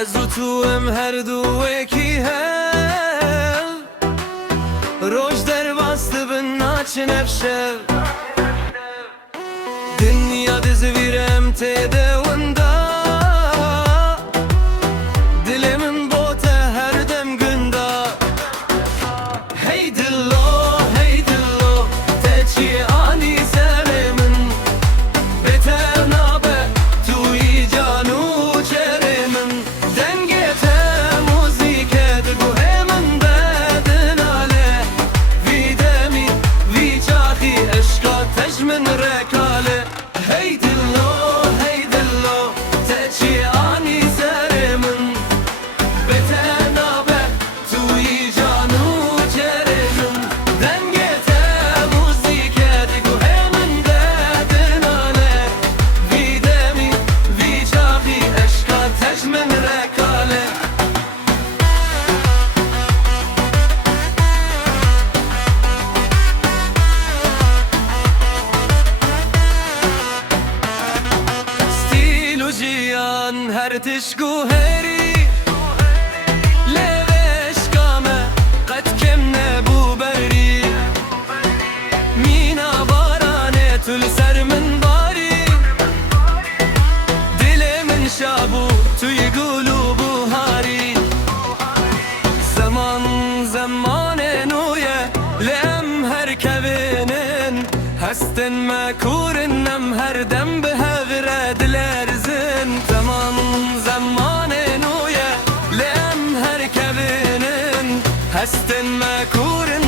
Ez û tu em her du wekî hev, roj derbas dibin naçin ev şev. Dinya dizvîre em tê de winda, dilê min bo te her dem ginda. Hey dillo, hey dillo, te çi anî serê min, beter nabe tu yî can û çerê min. Dengê te muzîke diguhê min de dinale, vî demî vî çaxî eşqa te ji min rekale. Hey dillo, hey dillo, te çi anî serê min, beter nabe tu yî can û çerê min. Dengê te muzîke diguhê min de dinale, vî demî vî çaxî eşqa te ji min rekale. Stil û jiyan her tişk û herî, lêvê eşqa me qet kêm nebû berî. Mîna baranê tu li ser min barî, dilê min şabû tu yî gul û buharî. Zeman zemanê nû ye lê em her kevînin, hestin me kûrin em her dem bi hev re dilerzin. Zeman zemanê nû ye lê em her kevînin, hestin me kûrin